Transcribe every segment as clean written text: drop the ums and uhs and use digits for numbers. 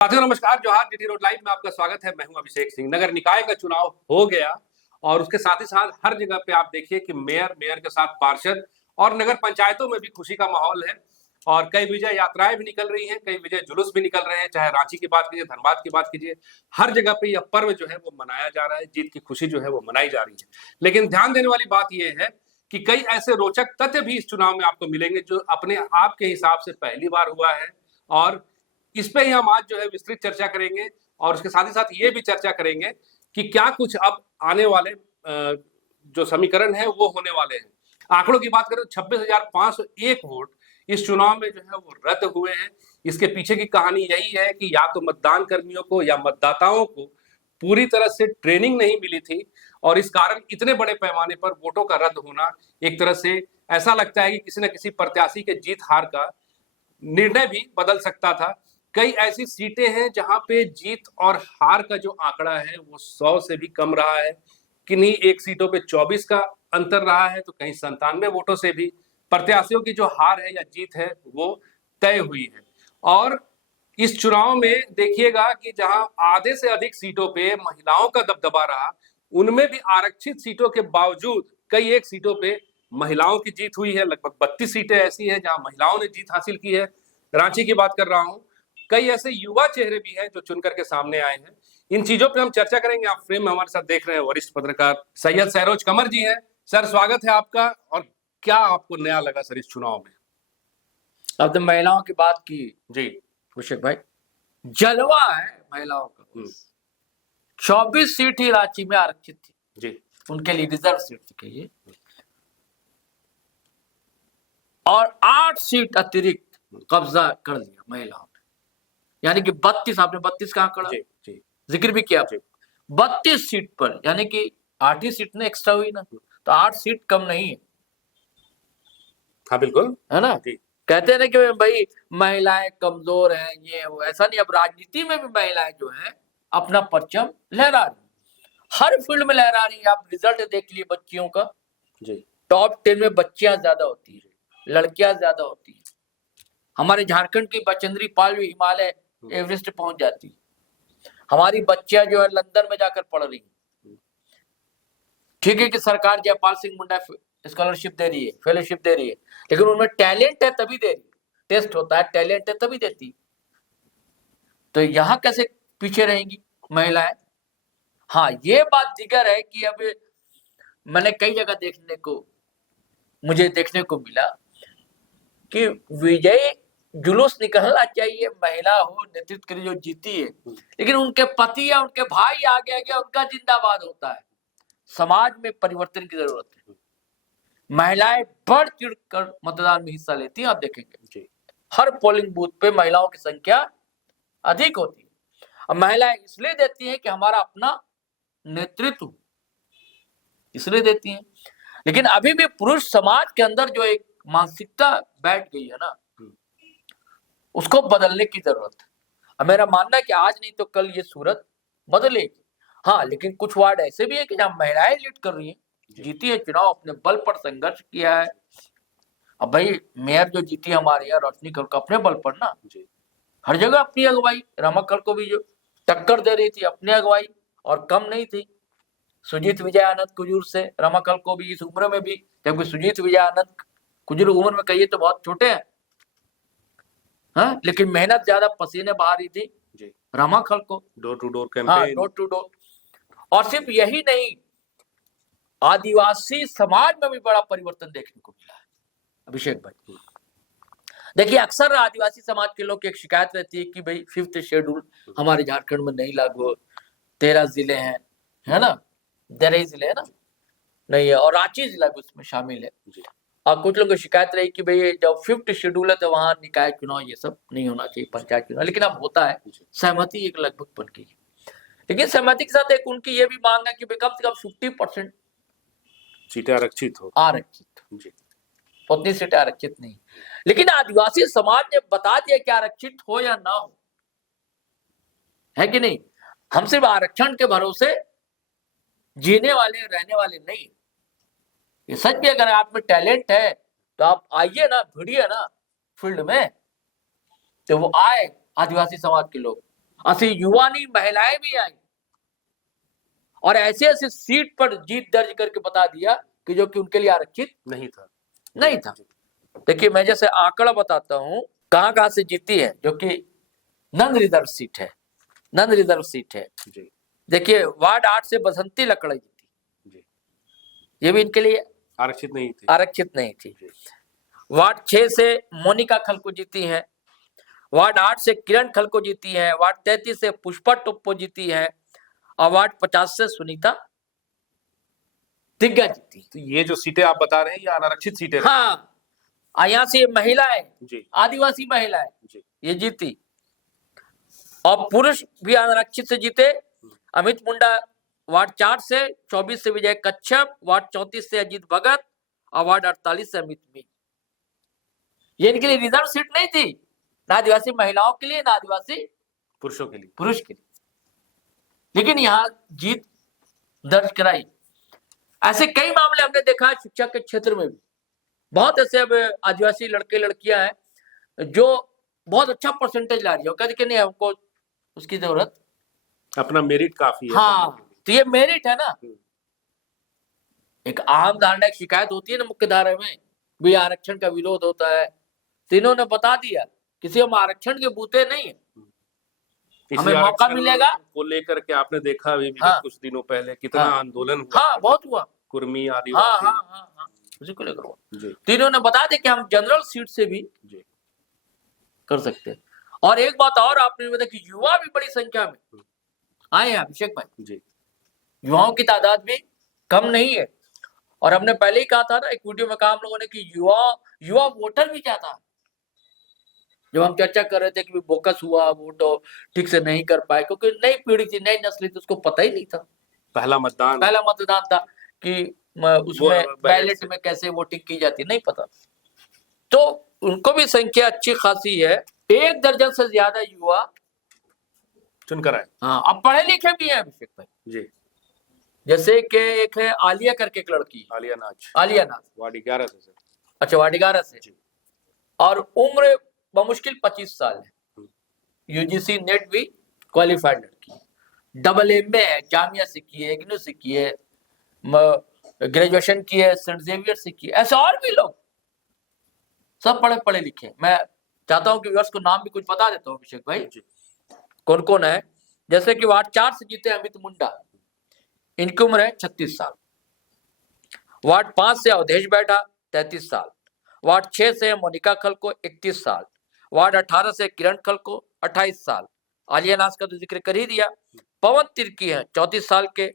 साथियों नमस्कार, जोहार। जीटी रोड लाइव में आपका स्वागत है। मैं हूं अभिषेक सिंह। नगर निकाय का चुनाव हो गया और उसके साथ ही साथ हर जगह पे आप देखिए कि मेयर के साथ पार्षद और नगर पंचायतों में भी खुशी का माहौल है और कई विजय यात्राएं भी निकल रही हैं, कई विजय जुलूस भी निकल रहे हैं। चाहे रांची की बात कीजिए, धनबाद की बात कीजिए, हर जगह पे यह पर्व जो है वो मनाया जा रहा है। जीत की खुशी जो है वो मनाई जा रही है। लेकिन ध्यान देने वाली बात यह है कि कई ऐसे रोचक तथ्य भी इस चुनाव में आपको मिलेंगे जो अपने आप के हिसाब से पहली बार हुआ है और इस पे ही हम आज जो है विस्तृत चर्चा करेंगे और उसके साथ ही साथ ये भी चर्चा करेंगे कि क्या कुछ अब आने वाले जो समीकरण है वो होने वाले हैं। आंकड़ों की बात करें तो 26,501 वोट इस चुनाव में जो है वो रद्द हुए हैं। इसके पीछे की कहानी यही है कि या तो मतदान कर्मियों को या मतदाताओं को पूरी तरह से ट्रेनिंग नहीं मिली थी और इस कारण इतने बड़े पैमाने पर वोटों का रद्द होना एक तरह से ऐसा लगता है कि किसी न किसी प्रत्याशी के जीत हार का निर्णय भी बदल सकता था। कई ऐसी सीटें हैं जहां पे जीत और हार का जो आंकड़ा है वो 100 से भी कम रहा है। किन्हीं एक सीटों पे 24 का अंतर रहा है तो कहीं 97 वोटों से भी प्रत्याशियों की जो हार है या जीत है वो तय हुई है। और इस चुनाव में देखिएगा कि जहां आधे से अधिक सीटों पे महिलाओं का दबदबा रहा, उनमें भी आरक्षित सीटों के बावजूद कई एक सीटों पे महिलाओं की जीत हुई है। लगभग 32 सीटें ऐसी हैं जहां महिलाओं ने जीत हासिल की है। रांची की बात कर रहा हूं। कई ऐसे युवा चेहरे भी हैं जो चुन करके सामने आए हैं। इन चीजों पे हम चर्चा करेंगे। आप फ्रेम में हमारे साथ देख रहे हैं वरिष्ठ पत्रकार सैयद सरोज कमर जी हैं। सर स्वागत है आपका। और क्या आपको नया लगा सर इस चुनाव में? अब तो महिलाओं की बात की जी अभिषेक भाई, जलवा है महिलाओं का। 24 सीट ही रांची में आरक्षित थी जी, उनके लिए रिजर्व सीट थी कहिए, और 8 सीट अतिरिक्त कब्जा कर लिया महिलाओं ने। यानी कि 32, आपने 32 का आंकड़ा जिक्र भी किया, 32 सीट पर, यानी कि 8 ही सीट ने एक्स्ट्रा हुई ना, तो 8 सीट कम नहीं है। हाँ बिल्कुल, है ना। कहते हैं ना कि भाई महिलाएं कमजोर हैं, ये वो, ऐसा नहीं। अब राजनीति में भी महिलाएं जो है अपना परचम लहरा रही, हर फील्ड में लहरा रही है। आप रिजल्ट देख लिए बच्चियों का जी। टॉप 10 में बच्चियां ज्यादा होती है, लड़कियां ज्यादा होती है। हमारे झारखंड की बचेंद्री पाल भी हिमालय एवरेस्ट पहुंच जाती है। हमारी बच्चियां जो है लंदन में जाकर पढ़ रही है। ठीक है कि सरकार जयपाल सिंह मुंडा स्कॉलरशिप दे रही है, फेलोशिप दे रही है, लेकिन उनमें टैलेंट है तभी दे रही है। टेस्ट होता है, टैलेंट है तभी देती। तो यहां कैसे पीछे रहेंगी महिलाएं? हाँ, ये बात दिगर है कि अब मैंने कई जगह मुझे देखने को मिला कि विजय जुलूस निकलना चाहिए, महिला हो नेतृत्व के लिए जो जीती है, लेकिन उनके पति या उनके भाई आगे आगे उनका जिंदाबाद होता है। समाज में परिवर्तन की जरूरत है। महिलाएं बढ़ चढ़ कर मतदान में हिस्सा लेती हैं। आप देखेंगे हर पोलिंग बूथ पे महिलाओं की संख्या अधिक होती है। अब महिलाएं इसलिए देती हैं कि हमारा अपना नेतृत्व, इसलिए देती हैं। लेकिन अभी भी पुरुष समाज के अंदर जो एक मानसिकता बैठ गई है ना, उसको बदलने की जरूरत है। अब मेरा मानना है कि आज नहीं तो कल ये सूरत बदलेगी। हाँ, लेकिन कुछ वार्ड ऐसे भी है कि जहां महिलाएं लीड कर रही हैं, जीती है चुनाव, अपने बल पर संघर्ष किया है। अब भाई मेयर जो जीती हमारे यहाँ रोशनी कल अपने बल पर ना, हर जगह अपनी अगुवाई, रमाकल को भी जो टक्कर दे रही थी अपनी अगुवाई, और कम नहीं थी। सुजीत विजय आनंद कुजूर से रमाकल को भी इस उम्र में भी, जबकि सुजीत विजय आनंद कुजूर उम्र में कहिए तो बहुत छोटे हैं, हाँ, लेकिन मेहनत ज्यादा, पसीने बहा रही थी रमाकल को। डोर टू डोर कैंपेन, हाँ, डोर टू डोर। और सिर्फ यही नहीं, आदिवासी समाज में भी बड़ा परिवर्तन देखने को मिला है अभिषेक भाई। देखिए, अक्सर आदिवासी समाज के लोग की एक शिकायत रहती है कि भाई 5th शेड्यूल हमारे झारखंड में नहीं लागू, 13 जिले हैं, है ना, 13 जिले है ना, नहीं है, और रांची जिला भी उसमें शामिल है। और कुछ लोगों की शिकायत रही कि भाई जब 5th शेड्यूल है तो वहां निकाय चुनाव ये सब नहीं होना चाहिए, पंचायत चुनाव, लेकिन अब होता है। सहमति एक लगभग बन गई, लेकिन सहमति के साथ एक उनकी ये भी मांग है कि कम से कम 50% सीटें आरक्षित हो। उतनी सीटें आरक्षित नहीं, लेकिन आदिवासी समाज ने बता दिया कि आरक्षित हो या ना हो, है कि नहीं। हम सिर्फ आरक्षण के भरोसे जीने वाले रहने वाले नहीं। ये सच भी, अगर आप में टैलेंट है तो आप आइए ना, भिड़िए ना फील्ड में, तो वो आए आदिवासी समाज के लोग, असि युवा नहीं, महिलाएं भी आई और ऐसे ऐसे सीट पर जीत दर्ज करके बता दिया कि जो कि उनके लिए आरक्षित नहीं था। देखिए, मैं जैसे आंकड़ा बताता हूं कहां कहां से जीती है, जो कि नॉन रिजर्व सीट है, नॉन रिजर्व सीट है। देखिए, वार्ड 8 से बसंती लकड़ा जीती, ये भी इनके लिए आरक्षित नहीं थी। वार्ड 6 से मोनिका खलको जीती है, वार्ड 8 से किरण खलको जीती है, वार्ड 33 से पुष्पा टोप्पो जीती है और वार्ड 50 से सुनीता दिग्गा जीती। तो ये जो सीटें आप बता रहे हैं ये अनारक्षित सीटें? हाँ, यहाँ से महिलाएं, आदिवासी महिलाएं ये जीती और पुरुष भी अनारक्षित से जीते। अमित मुंडा वार्ड 4 से, 24 से विजय कच्छप, वार्ड 34 से अजीत भगत और वार्ड 48 से अमित मीन। ये इनके लिए रिजर्व सीट नहीं थी, ना आदिवासी महिलाओं के लिए, ना आदिवासी पुरुष के लिए, लेकिन यहाँ जीत दर्ज कराई। ऐसे कई मामले हमने देखा है शिक्षा के क्षेत्र में भी। बहुत ऐसे अब आदिवासी लड़के लड़कियां हैं जो बहुत अच्छा परसेंटेज ला रही है, कहते कि नहीं हमको उसकी जरूरत, अपना मेरिट काफी है। हाँ, तो ये मेरिट है ना। एक आम धारणा, एक शिकायत होती है ना मुख्य धारा में भी आरक्षण का विरोध होता है, तो इन्होंने बता दिया किसी हम आरक्षण के बूते नहीं है, हमें मौका मिलेगा। को लेकर के आपने देखा अभी कुछ दिनों पहले कितना आंदोलन हुआ। हाँ, बहुत हुआ, कुर्मी आदिवासी। हाँ, उसी को लेकर हुआ। तो इन्होंने बता दिया कि हम जनरल सीट से भी कर सकते हैं। और एक बात और आपने बताया कि युवा भी बड़ी संख्या में आए हैं अभिषेक भाई, युवाओं की तादाद भी कम नहीं है। और हमने पहले ही कहा था ना एक वीडियो में, कहा हम लोगों ने कि युवा वोटर भी ज्यादा है। जब हम चर्चा कर रहे थे कि बोकस हुआ, वोट ठीक से नहीं कर पाए क्योंकि नई पीढ़ी थी, नई नस्ल थी, उसको पता ही नहीं था। पहला मतदान था कि उसमें बैलेट में कैसे वोटिंग की जाती, नहीं पता। तो उनको भी संख्या अच्छी खासी है, 1 दर्जन से ज्यादा युवा चुनकर आए। हाँ, अब पढ़े लिखे भी हैं अभिषेक भाई जी। जैसे कि एक है आलिया करके एक लड़की, आलिया नाज वार्ड 11 से। अच्छा, वार्ड 11 से, और उम्र बमुश्किल 25 साल है, यूजीसी नेट भी क्वालिफाइड लड़की, AA है, जामिया से की है, इग्नू से की है, ग्रेजुएशन की है, सेंट जेवियर से की है। ऐसे और भी लोग सब पढ़े लिखे। मैं चाहता हूं कि व्यूअर्स को नाम भी कुछ बता देता हूं अभिषेक भाई कौन कौन है। जैसे कि वार्ड 4 से जीते अमित मुंडा, इनकी उम्र है 36 साल। वार्ड 5 से अवधेश बैठा 33 साल। वार्ड 6 से मोनिका खलको 31 साल। वार्ड 18 से किरण खलको 28 साल। आलिया नाज का तो जिक्र कर ही दिया। पवन तिर्की है 34 साल के।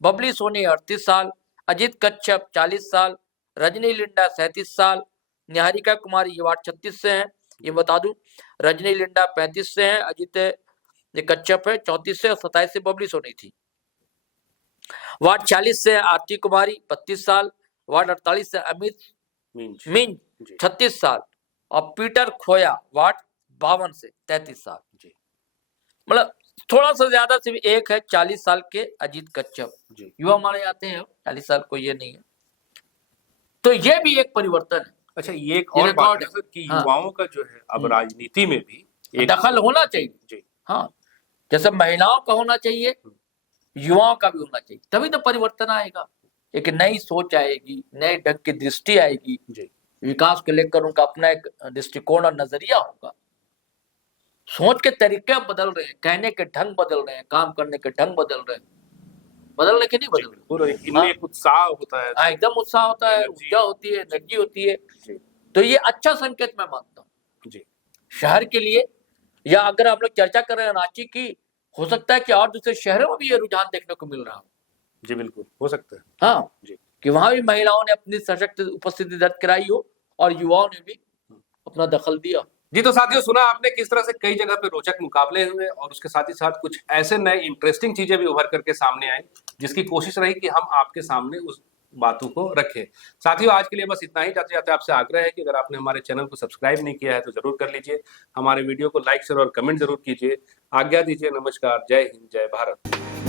बबली सोनी 38 साल। अजीत कच्छप 40 साल। रजनी लिंडा 37 साल। निहारिका कुमारी ये वार्ड 36 से है, ये बता दूं। रजनी लिंडा 35 से है, अजीत कच्छप है 34 से और 27 से बबली सोनी थी। वार्ड 40 से आरती कुमारी 32 साल। वार्ड 48 से अमित मीन 36 साल और पीटर खोया वार्ड 52 से 33 साल। मतलब थोड़ा सा ज्यादा से भी एक है 40 साल के अजीत कच्छप, युवा माने जाते हैं 40 साल को, ये नहीं है। तो ये भी एक परिवर्तन है। अच्छा, ये एक और बात है कि युवाओं का जो है अब राजनीति में भी एक दखल होना चाहिए। हाँ, जैसे महिलाओं का होना चाहिए, युवाओं का भी होना चाहिए, तभी तो परिवर्तन आएगा। एक नई सोच आएगी, नए ढंग की दृष्टि आएगी, विकास को लेकर उनका अपना एक दृष्टिकोण और नजरिया होगा। सोच के तरीके बदल रहे हैं, कहने के ढंग बदल रहे हैं, काम करने के ढंग बदल रहे हैं, बदल रहे कि नहीं बदल रहे? इनमें एक उत्साह होता है, एकदम उत्साह होता है, ऊर्जा होती है, एनर्जी होती है। तो ये अच्छा संकेत मैं मानता हूँ शहर के लिए। या अगर हम लोग चर्चा कर रहे हैं रांची की, हो सकता है कि और दूसरे शहरों में भी ये रुझान देखने को मिल रहा हो। जी बिल्कुल, हो सकता है। हाँ जी, कि वहां भी महिलाओं ने अपनी सशक्त उपस्थिति दर्ज कराई हो और युवाओं ने भी अपना दखल दिया। जी, तो साथियों, सुना आपने किस तरह से कई जगह पे रोचक मुकाबले हुए और उसके साथ ही साथ कुछ ऐसे नए इंटरेस्टिंग चीजें भी उभर करके सामने आई, जिसकी कोशिश रही कि हम आपके सामने उस बातों को रखें। साथियों, आज के लिए बस इतना ही। जाते जाते आपसे आग्रह है कि अगर आपने हमारे चैनल को सब्सक्राइब नहीं किया है तो जरूर कर लीजिए। हमारे वीडियो को लाइक शेयर और कमेंट जरूर कीजिए। आज्ञा दीजिए, नमस्कार, जय हिंद, जय भारत।